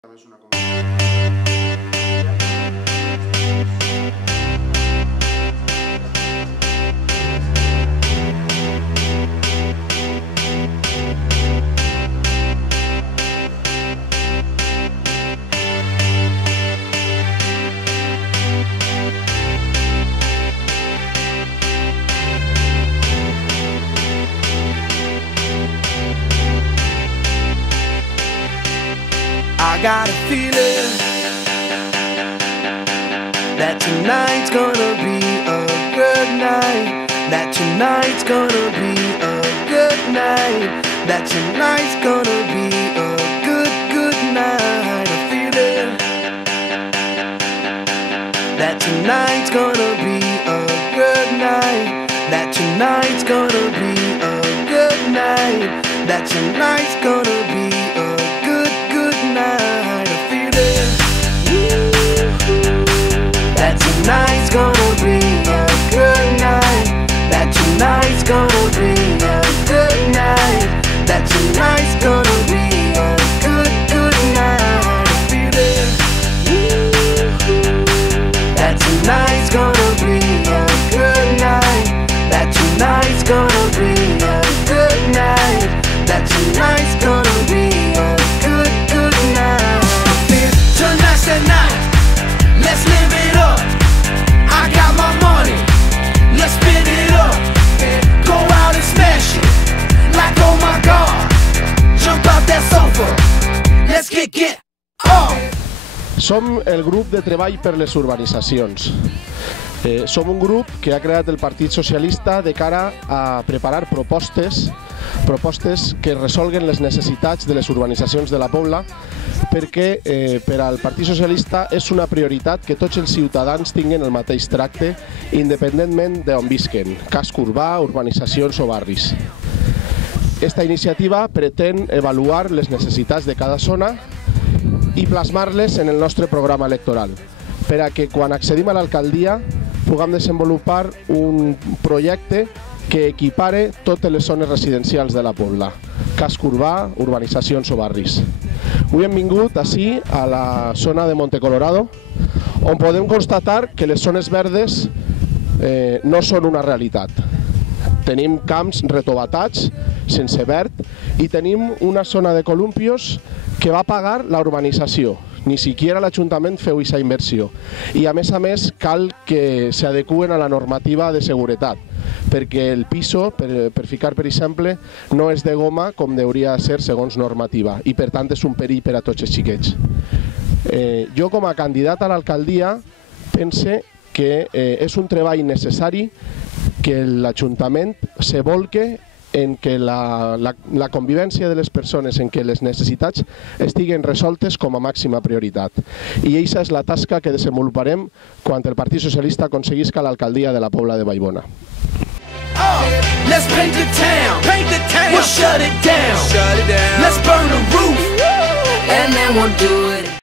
I got a feeling that tonight's gonna be a good night. That tonight's gonna be a good night. That tonight's gonna be a good night. A feeling that tonight's gonna be a good night. That tonight's gonna be a good night. That tonight's gonna be a good night. A feeling that tonight's gonna be a good night. That tonight's gonna be a good night. That tonight's gonna be a good night. A feeling that tonight's gonna be a good night. That tonight's gonna be a good night. That tonight's gonna be a good night. Tonight's the night, let's live it up. I got my money, let's spin it up. Go out and smash it, like oh my God. Jump out that sofa, let's get up. Som el grup de treball per les urbanitzacions. Som un grup que ha creat el Partit Socialista de cara a preparar propostes que resolguen les necessitats de les urbanitzacions de la Pobla, perquè per al Partit Socialista és una prioritat que tots els ciutadans tinguin el mateix tracte, independentment d'on visquen, casc urbà, urbanitzacions o barris. Esta iniciativa pretén avaluar les necessitats de cada zona i plasmar-les en el nostre programa electoral, per a que quan accedim a l'alcaldia puguem desenvolupar un projecte que equipare totes les zones residencials de la Pobla, casc urbà, urbanitzacions o barris. Avui hem vingut ací a la zona de Montecolorado, on podem constatar que les zones verdes no són una realitat. Tenim camps retobatats, sense verd, i tenim una zona de columpios que va pagar la urbanització. Ni siquiera l'Ajuntament feu aquesta inversió. I a més, cal que s'adeqüen a la normativa de seguretat, perquè el piso, per ficar per exemple, no és de goma com hauria de ser segons normativa, i per tant és un perill per a tots els xiquets. Jo com a candidat a l'alcaldia pense que és un treball necessari que l'Ajuntament se bolque en que la convivència de les persones, en que les necessitats estiguen resoltes com a màxima prioritat. I aquesta és la tasca que desenvoluparem quan el Partit Socialista aconseguisca l'alcaldia de la Pobla de Vallbona. Let's paint the town, we'll shut it down, let's burn the roof, and then we'll do it.